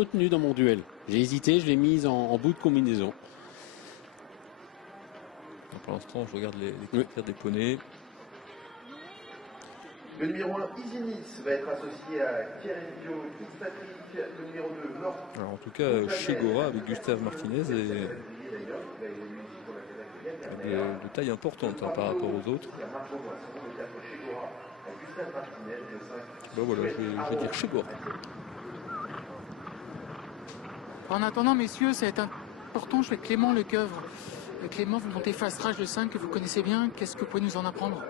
retenu dans mon duel. J'ai hésité, je l'ai mise en bout de combinaison. Pour l'instant, je regarde les caractères des poneys. Le numéro 1, Isinis, va être associé à Pierre-Endio Fitzpatrick. Le numéro 2, Nord. Alors en tout cas, Chegora avec Gustave Martinez est de taille importante par rapport aux autres. Ben voilà, je vais dire Chegora. En attendant, messieurs, ça va être important. Je fais Clément Lecoeuvre. Clément, vous montez Fast Rage de 5 que vous connaissez bien. Qu'est-ce que vous pouvez nous en apprendre?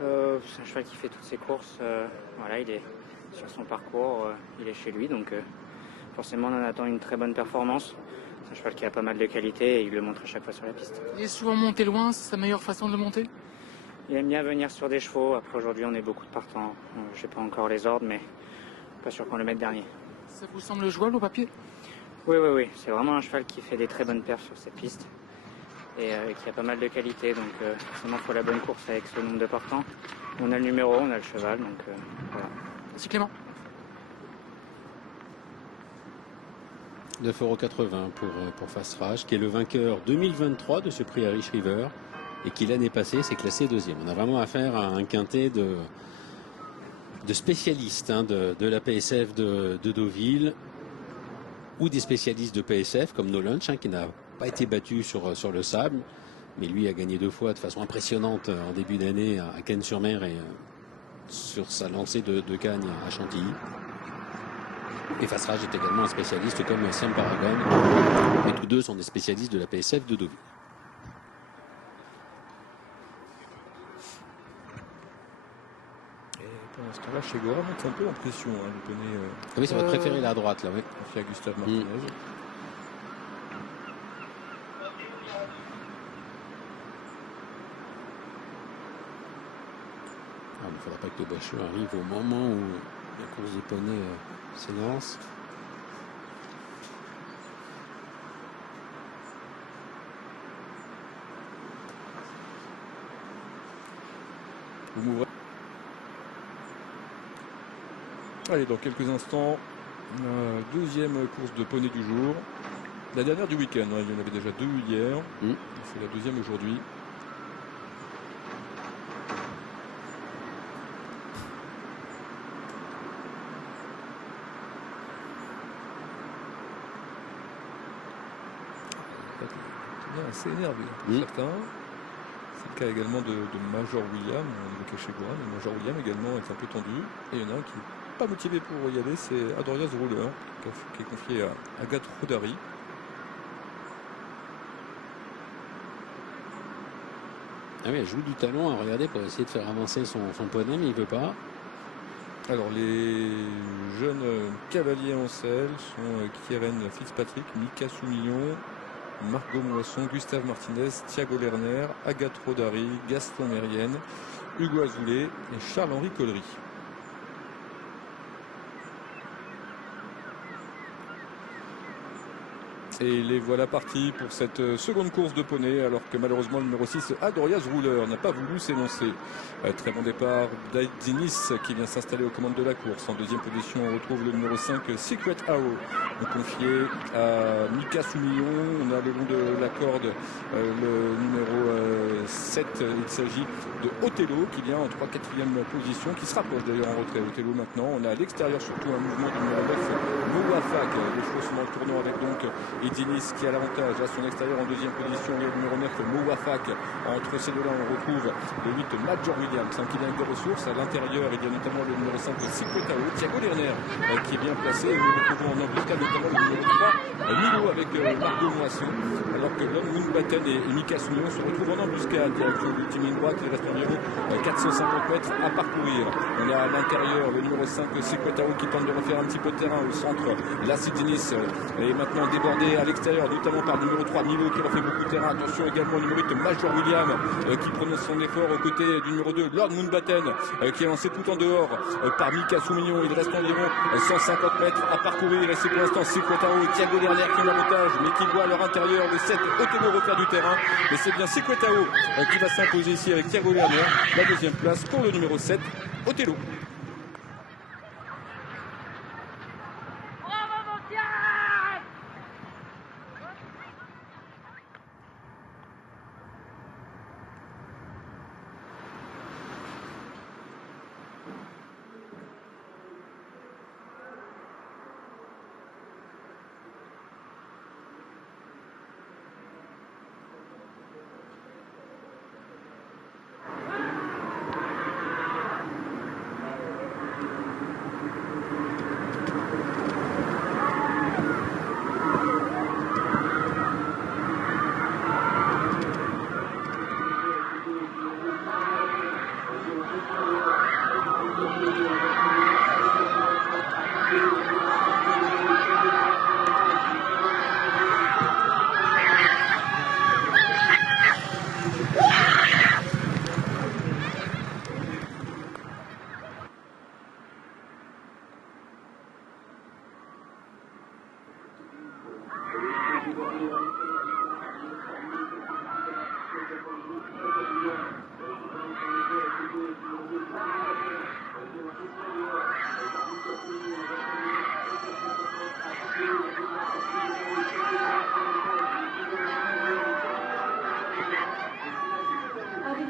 C'est un cheval qui fait toutes ses courses. Voilà, il est sur son parcours, il est chez lui, donc forcément on en attend une très bonne performance. C'est un cheval qui a pas mal de qualité et il le montre à chaque fois sur la piste. Il est souvent monté loin, c'est sa meilleure façon de le monter? Il aime bien venir sur des chevaux. Après aujourd'hui on est beaucoup de partants. J'ai pas encore les ordres, mais pas sûr qu'on le mette dernier. Ça vous semble jouable au papier? Oui. C'est vraiment un cheval qui fait des très bonnes perfs sur cette piste. Et qui a pas mal de qualité, donc forcément il faut la bonne course avec ce nombre de partants. On a le numéro, on a le cheval, donc voilà. Merci Clément. 9,80 € pour Fast Rage, qui est le vainqueur 2023 de ce prix Irish River et qui l'année passée s'est classé deuxième. On a vraiment affaire à un quintet de spécialistes de la PSF de Deauville ou des spécialistes de PSF comme No Lunch qui n'a pas été battu sur le sable, mais lui a gagné 2 fois de façon impressionnante en début d'année à Cannes-sur-Mer et sur sa lancée de Cagnes à Chantilly. Et Fast Rage est également un spécialiste comme Siam Paragon, et tous deux sont des spécialistes de la PSF de Deauville. Et pour l'instant là, Chegora monte un peu en pression, le poney. Oui, c'est votre préféré là à droite là, oui. Confié à Gustave Martinez. Il ne faudra pas que le bâcheux arrive au moment où la course des poneys s'élance. Vous m'ouvrez. Allez, dans quelques instants, deuxième course de poney du jour. La dernière du week-end, il y en avait déjà 2 hier. C'est la deuxième aujourd'hui. Assez énervé pour certains. C'est le cas également de Major William, on évoquait Chegora, mais Major William également est un peu tendu. Et il y en a un qui n'est pas motivé pour y aller, c'est Adorias Ruler, qui est confié à Agathe Rodari. Ah oui, elle joue du talon à regarder pour essayer de faire avancer son poney, mais il ne veut pas. Alors les jeunes cavaliers en selle sont Kieran Fitzpatrick, Mika Soumillon, Margot Moisson, Gustave Martinez, Thiago Lerner, Agathe Rodari, Gaston Mérienne, Hugo Azoulay et Charles-Henri Collery. Et les voilà partis pour cette seconde course de poney, alors que malheureusement le numéro 6, Adorias Ruler, n'a pas voulu s'élancer. Très bon départ d'Aidinis qui vient s'installer aux commandes de la course. En deuxième position, on retrouve le numéro 5, Secret Ao, confié à Mika Soumillon. On a le long de la corde le numéro 7, il s'agit de Othello qui vient en 3-4e position, qui se rapproche d'ailleurs en retrait. Othello maintenant, on a à l'extérieur surtout un mouvement du numéro 9, Mouafak. Les chevaux sont dans le tournant avec donc Edinis qui a l'avantage à son extérieur en deuxième position, le numéro 9 Mouafak. Entre ces deux-là on retrouve le 8 Major Williams qui vient avec des ressources. À l'intérieur il y a notamment le numéro 5 Sikotao, Thiago Lerner qui est bien placé. Nous retrouvons en embuscade notamment le numéro 3 Milo avec Margot Moisson, alors que Lon Moonbatten et Mika Soumillon se retrouvent en embuscade direction de l'ultime ligne droite. Il reste environ 450 mètres à parcourir. On a à l'intérieur le numéro 5 Sikotao qui tente de refaire un petit peu de terrain. Au centre Lassie Denis est maintenant débordé à l'extérieur, notamment par le numéro 3 Milo qui refait beaucoup de terrain. Attention également au numéro 8 Major William qui prononce son effort aux côtés du numéro 2 Lord Moonbatten qui est lancé tout en dehors par Mika Soumillon. Il reste environ 150 mètres à parcourir et c'est pour l'instant Sikotao et Thiago Lerner qui ont l'avantage, mais qui voit à leur intérieur le 7 Othello refaire du terrain. Mais c'est bien Sikotao qui va s'imposer ici avec Thiago Lerner. La deuxième place pour le numéro 7 Othello. Arrivée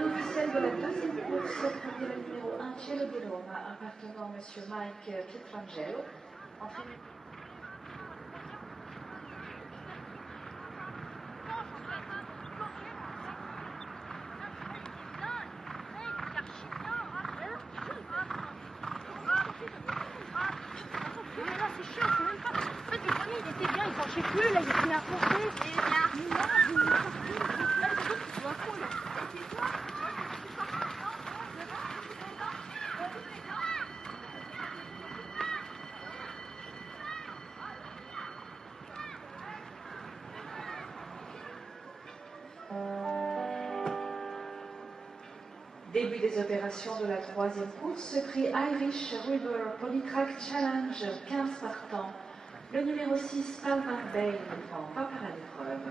officielle de la deuxième course, premier le numéro 1, Cielo di Roma, appartenant à M. Mike Pietrangelo. Entraîné... Je sais plus, là, il est bien remonté. Début des opérations de la troisième course, prix Irish River Polytrack Challenge, 15 partants. Le numéro 6, Palmer Bay, ne prend pas part à l'épreuve.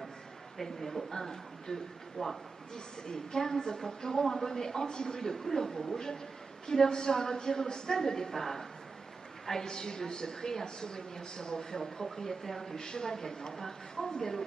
Les numéros 1, 2, 3, 10 et 15 porteront un bonnet anti-bruit de couleur rouge qui leur sera retiré au stade de départ. À l'issue de ce prix, un souvenir sera offert au propriétaire du cheval gagnant par France Gallo.